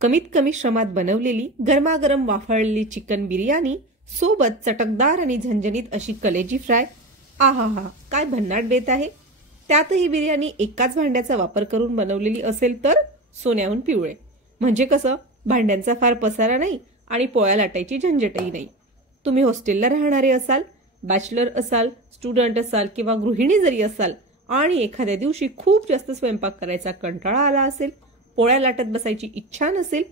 कमीत कमी श्रमात बनवलेली गरमागरम वाफळलेली चिकन बिर्याणी सोबत चटकदार आणि झणझणीत अशी कलेजी फ्राय, आहाहा काय भन्नाट बेत आहे। त्यातही बिर्याणी एकाच भांड्याचा वापर करून बनवलेली असेल तर सोन्याहून पिवळे। म्हणजे कसं, भांड्यांचा फार पसारा नाही आणि पोळ्या लाटायची झंझटही नाही। तुम्ही हॉस्टेलला राहणारे असाल, बॅचलर असाल, स्टुडंट असाल किंवा गृहिणी जरी असाल आणि एखाद्या दिवशी खूप जास्त स्वयंपाक करायचा कंटाळा आला असेल, पोळ्या लाटत बसायची इच्छा नसेल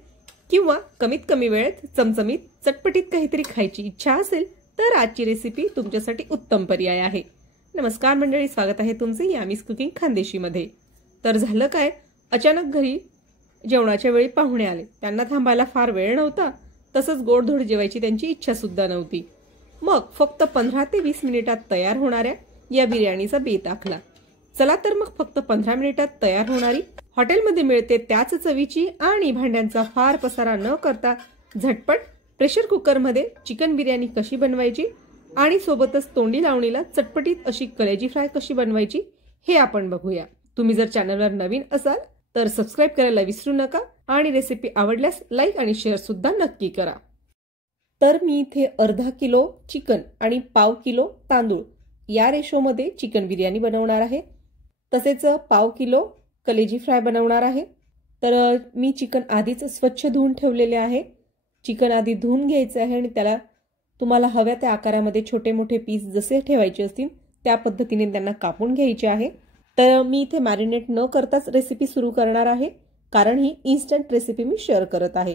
किंवा कमीत कमी वेळेत चमचमीत चटपटीत काहीतरी खायची इच्छा असेल तर आजची रेसिपी तुमच्यासाठी उत्तम पर्याय आहे। नमस्कार मंडळी, स्वागत आहे तुमचे यामीज कुकिंग खानदेशीमध्ये। तर झालं काय, अचानक घरी जेवणाच्या वेळी पाहुणे आले। त्यांना थांबायला फार वेळ नव्हता, तसंच गोडधोड जेवायची त्यांची इच्छा सुद्धा नव्हती। मग फक्त 15 ते 20 मिनिटात तयार होणाऱ्या या बिर्याणीचा बेत आखला। चला तर मग फक्त 15 मिनिटात तयार होणारी, हॉटेलमध्ये मिळते त्याच चवीची आणि भांड्यांचा फार पसारा न करता झटपट प्रेशर कुकरमध्ये चिकन बिर्याणी कशी बनवायची आणि सोबतच तोंडी लावणीला चटपटीत अशी कलेजी फ्राय कशी बनवायची हे आपण बघूया। तुम्ही जर चॅनलवर नवीन असाल तर सबस्क्राइब करायला विसरू नका आणि रेसिपी आवडल्यास लाईक आणि शेअर सुद्धा नक्की करा। तर मी इथे अर्धा किलो चिकन आणि पाव किलो तांदूळ या रेशोमध्ये चिकन बिर्याणी बनवणार आहे। तसेच पाव किलो कलेजी फ्राय बनवणार आहे। तर मी चिकन आधीच स्वच्छ धुवून ठेवलेले आहे। चिकन आधी धुवून घ्यायचे आहे आणि त्याला तुम्हाला हव्या त्या आकारामध्ये छोटे मोठे पीस जसे ठेवायचे असतील त्या पद्धतीने त्यांना कापून घ्यायचे आहे। तर मी इथे मॅरिनेट न करताच रेसिपी सुरू करणार आहे, कारण ही इन्स्टंट रेसिपी मी शेअर करत आहे।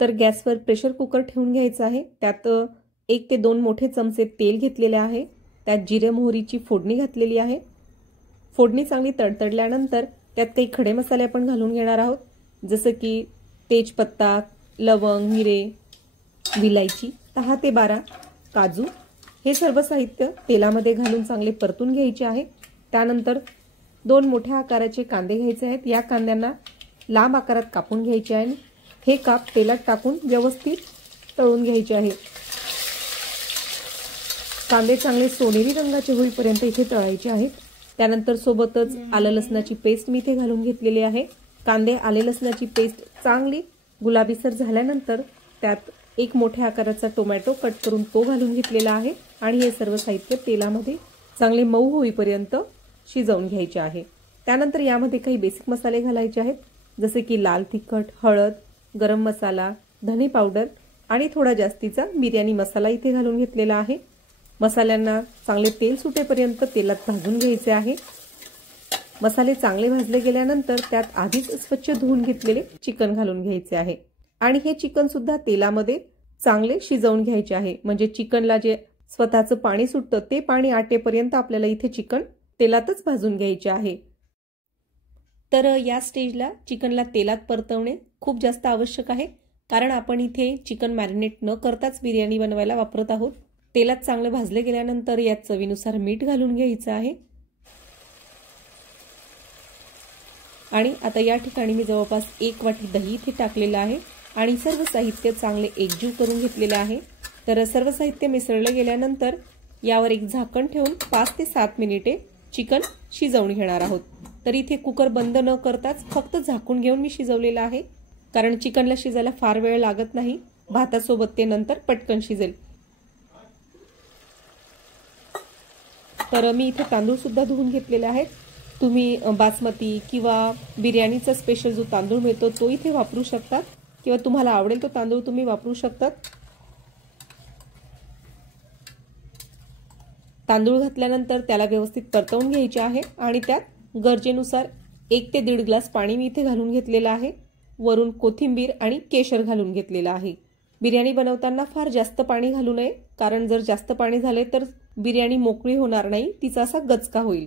तर गॅसवर प्रेशर कुकर ठेवून घ्यायचं आहे। त्यात 1 ते 2 मोठे चमचे तेल घेतलेले आहे। त्यात जिरे मोहरीची फोडणी घातलेली आहे। फोडणी चांगली तडतडल्यानंतर त्यात काही खडे मसाले आपण घालून घेणार आहोत, जसं की तेजपत्ता, लवंग, मिरे, विलायची, 10 ते 12 काजू, हे सर्व साहित्य तेलामध्ये घालून चांगले परतून घ्यायचे आहे। त्यानंतर 2 मोठ्या आकाराचे कांदे घ्यायचे आहेत। या कांद्यांना लांब आकारात कापून घ्यायचे आहे। हे काप तेलात टाकून व्यवस्थित तळून घ्यायचे आहे। कांदे चांगले सोनेरी रंगाचे होईपर्यंत इथे तळायचे आहेत। त्यानंतर सोबतच आलं लसणाची पेस्ट मी इथे घालून घेतलेली आहे। कांदे आले लसणाची पेस्ट चांगली गुलाबीसर झाल्यानंतर त्यात 1 मोठ्या आकाराचा टोमॅटो कट करून तो घालून घेतलेला आहे आणि हे सर्व साहित्य तेलामध्ये चांगले मऊ होईपर्यंत शिजवून घ्यायचे आहे। त्यानंतर यामध्ये काही बेसिक मसाले घालायचे आहेत, जसे की लाल तिखट, हळद, गरम मसाला, धने पावडर आणि थोडा जास्तीचा बिर्याणी मसाला इथे घालून घेतलेला आहे। मसाल्यांना चांगले तेल सुटेपर्यंत तेलात भाजून घ्यायचे आहे। मसाले चांगले भाजले गेल्यानंतर त्यात आधीच स्वच्छ धुवून घेतलेले चिकन घालून घ्यायचे आहे आणि हे चिकन सुद्धा तेलामध्ये चांगले शिजवून घ्यायचे आहे। म्हणजे चिकनला जे स्वतःचं पाणी सुटतं ते पाणी आटेपर्यंत आपल्याला इथे चिकन तेलातच भाजून घ्यायचे आहे। तर या स्टेजला चिकनला तेलात परतवणे खूप जास्त आवश्यक आहे, कारण आपण इथे चिकन मॅरिनेट न करताच बिर्याणी बनवायला वापरत आहोत। तेलात चांगले भाजले गेल्यानंतर यात चवीनुसार मीठ घालून घ्यायचं आहे आणि आता या ठिकाणी मी जवळपास 1 वाटी दही इथे टाकलेलं आहे आणि सर्व साहित्य चांगले एकजीव करून घेतलेले आहे। तर सर्व साहित्य मिसळले गेल्यानंतर यावर एक झाकण ठेवून 5 ते 7 मिनिटे चिकन शिजवून घेणार आहोत। तर इथे कुकर बंद न करताच फक्त झाकून घेऊन मी शिजवलेलं आहे, कारण चिकनला शिजायला फार वेळ लागत नाही, भातासोबत ते नंतर पटकन शिजेल। तर मी इथे तांदूळ सुद्धा धुवून घेतलेले आहेत। तुम्ही बासमती किंवा बिर्याणीचा स्पेशल जो तांदूळ मिळतो तो इथे वापरू शकतात किंवा तुम्हाला आवडेल तो तांदूळ तुम्ही वापरू शकतात। तांदूळ घातल्यानंतर त्याला व्यवस्थित परतवून घ्यायचे आहे आणि त्यात गरजेनुसार 1 ते 1.5 ग्लास पाणी मी इथे घालून घेतलेलं आहे। वरून कोथिंबीर आणि केशर घालून घेतलेलं आहे। बिर्याणी बनवताना फार जास्त पाणी घालू नये, कारण जर जास्त पाणी झाले तर बिर्याणी मोकळी होणार नाही, तिचा असा गचका होईल।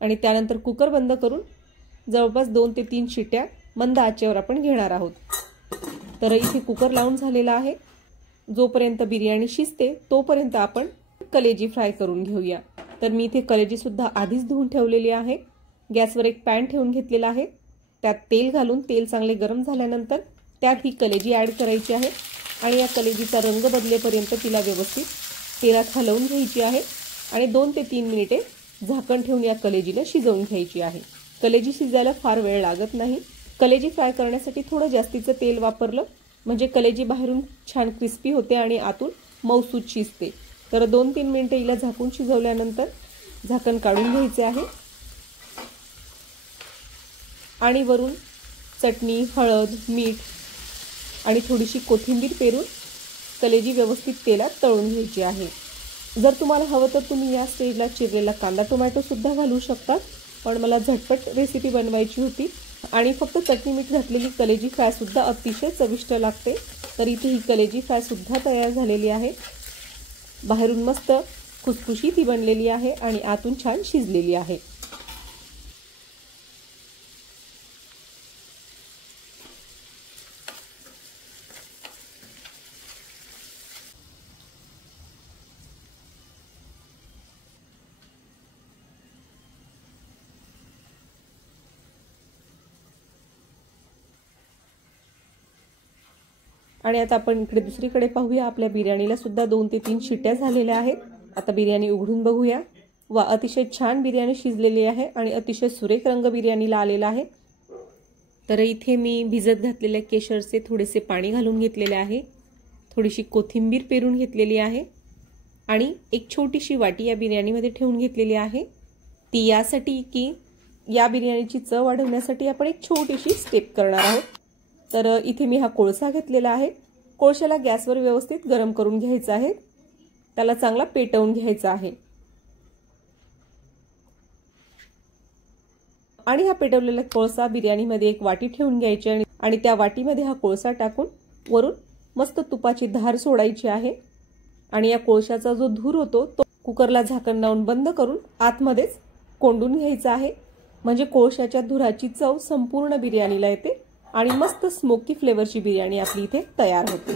आणि त्यानंतर कुकर बंद करून जवळपास 2 ते 3 शिट्या मंद आचेवर आपण घेणार आहोत। तर इथे कुकर लावून झालेला आहे। जोपर्यंत बिर्याणी शिजते तोपर्यंत आपण कलेजी फ्राय करून घेऊया। तर मी इथे कलेजी सुद्धा आधीच धुवून ठेवलेली आहे। गॅसवर एक पॅन ठेवून घेतलेला आहे। त्यात तेल घालून तेल चांगले गरम झाल्यानंतर त्यात ही कलेजी ॲड करायची आहे आणि या कलेजीचा रंग बदलेपर्यंत तिला व्यवस्थित तेलात हलवून घ्यायची आहे आणि 2 ते 3 मिनिटे झाकण ठेवून या कलेजीला शिजवून घ्यायची आहे। कलेजी शिजायला फार वेळ लागत नाही। कलेजी फ्राय करण्यासाठी थोडं जास्तीचं तेल वापरलं म्हणजे कलेजी बाहेरून छान क्रिस्पी होते आणि आतून मऊसूत शिजते। तर 2-3 मिनिटं हिला झाकून शिजवल्यानंतर झाकण काढून घ्यायचे आहे आणि वरून चटणी, हळद, मीठ आणि थोडीशी कोथिंबीर पेरून कलेजी व्यवस्थित तेलात तळून घ्यायची आहे। जर तुम्हाला हवं तर तुम्ही या स्टेजला चिरलेला कांदा टोमॅटो सुद्धा घालू शकता, पण मला झटपट रेसिपी बनवायची होती आणि फक्त चटणी मीठ घातलेली कलेजी फ्राय सुद्धा अतिशय चविष्ट लागते। तर इथे ही कलेजी फ्राय सुद्धा तयार झालेली आहे। बाहेरून मस्त खुसखुशीत ही बनलेली आहे आणि आतून छान शिजलेली आहे। आणि आता आपण इकडे दुसरीकडे पाहूया। आपल्या बिर्याणीला सुद्धा 2 ते 3 शिट्ट्या झालेल्या आहेत। आता बिर्याणी उघडून बघूया। वा, अतिशय छान बिर्याणी शिजलेली आहे आणि अतिशय सुरेख रंग बिर्याणीला आलेला आहे। तर इथे मी भिजत घातलेल्या केशरचे थोडेसे पाणी घालून घेतलेले आहे, थोडीशी कोथिंबीर पेरून घेतलेली आहे आणि एक छोटीशी वाटी या बिर्याणीमध्ये ठेवून घेतलेली आहे। ती यासाठी की या बिर्याणीची चव वाढवण्यासाठी आपण एक छोटीशी स्टेप करणार आहोत। तर इथे मी हा कोळसा घेतलेला आहे। कोळशाला गॅसवर व्यवस्थित गरम करून घ्यायचा आहे, त्याला चांगला पेटवून घ्यायचा आहे आणि हा पेटवलेला कोळसा बिर्याणीमध्ये एक वाटी ठेवून घ्यायची आणि त्या वाटीमध्ये हा कोळसा टाकून वरून मस्त तुपाची धार सोडायची आहे आणि या कोळशाचा जो धूर होतो तो कुकरला झाकण लावून बंद करून आतमध्येच कोंडून घ्यायचा आहे, म्हणजे कोळशाच्या धुराची चव संपूर्ण बिर्याणीला येते आणि मस्त स्मोकी फ्लेवरची बिर्याणी आपली इथे तयार होते।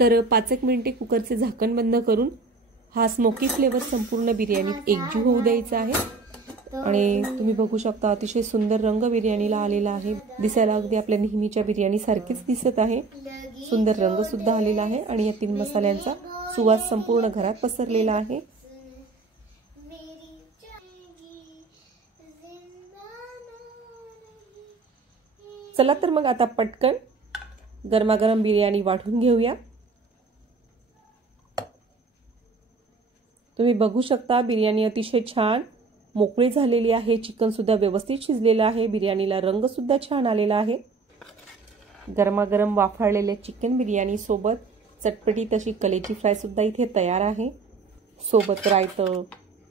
तर 5-1 मिनिटे कुकरचे झाकण बंद करून हा स्मोकी फ्लेवर संपूर्ण बिर्याणीत एकजीव होऊ द्यायचा आहे आणि तुम्ही बघू शकता अतिशय सुंदर रंग बिर्याणीला आलेला आहे। दिसायला अगदी आपल्या नेहमीच्या बिर्याणी सारखीच दिसत आहे। सुंदर रंग सुद्धा आलेला आहे आणि या 3 मसाल्यांचा सुवास संपूर्ण घरात पसरलेला आहे। चला तर मग आता पटकन गरमागरम बिर्याणी वाढून घेऊया। तुम्ही बघू शकता बिर्याणी अतिशय छान मोकळी झालेली आहे। चिकन सुद्धा व्यवस्थित शिजलेलं आहे, बिर्याणीला रंग सुद्धा छान आलेला आहे। गरमागरम वाफाळलेल्या चिकन बिर्याणी सोबत चटपटीत अशी कलेजी फ्राय सुद्धा इथे तयार आहे। सोबत रायतं,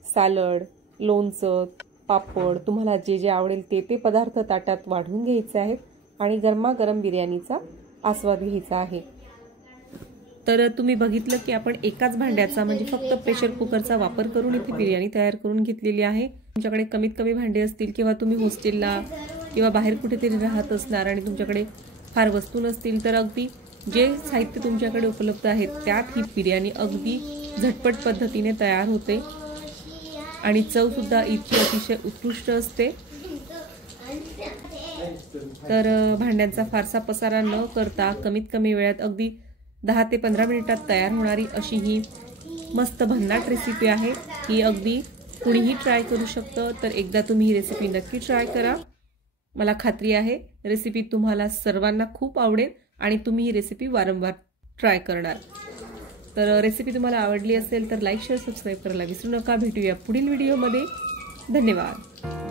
सॅलड, लोणचं, पापड, तुम्हाला जे जे आवडेल ते पदार्थ ताटात वाढून घ्यायचे आहेत आणि गरमागरम बिर्याणीचा आस्वाद घ्यायचा आहे। तर तुम्ही बघितलं की आपण एकाच भांड्याचा म्हणजे फक्त प्रेशर कुकरचा वापर करून इथे बिर्याणी तयार करून घेतलेली आहे। तुमच्याकडे कमीत कमी भांडे असतील किंवा तुम्ही हॉस्टेलला किंवा बाहेर कुठेतरी राहत असणार आणि तुमच्याकडे फार वस्तू नसतील तर अगदी जे साहित्य तुमच्याकडे उपलब्ध आहेत त्यात ही बिर्याणी अगदी झटपट पद्धतीने तयार होते आणि चव सुद्धा इतकी अतिशय उत्कृष्ट असते। तर भांड्यांचा फारसा पसारा न करता कमीत कमी वेळात अगदी 10 ते 15 मिनिटात तयार होणारी अशी ही मस्त भन्नाट रेसिपी आहे। ही अगदी कुणीही ट्राय करू शकतं। तर एकदा तुम्ही ही रेसिपी नक्की ट्राय करा। मला खात्री आहे रेसिपी तुम्हाला सर्वांना खूप आवडेल आणि तुम्ही ही रेसिपी वारंवार ट्राय करणार। तर रेसिपी तुम्हाला आवडली असेल तर लाईक, शेअर, सबस्क्राईब करायला विसरू नका। भेटूया पुढील व्हिडिओमध्ये। धन्यवाद।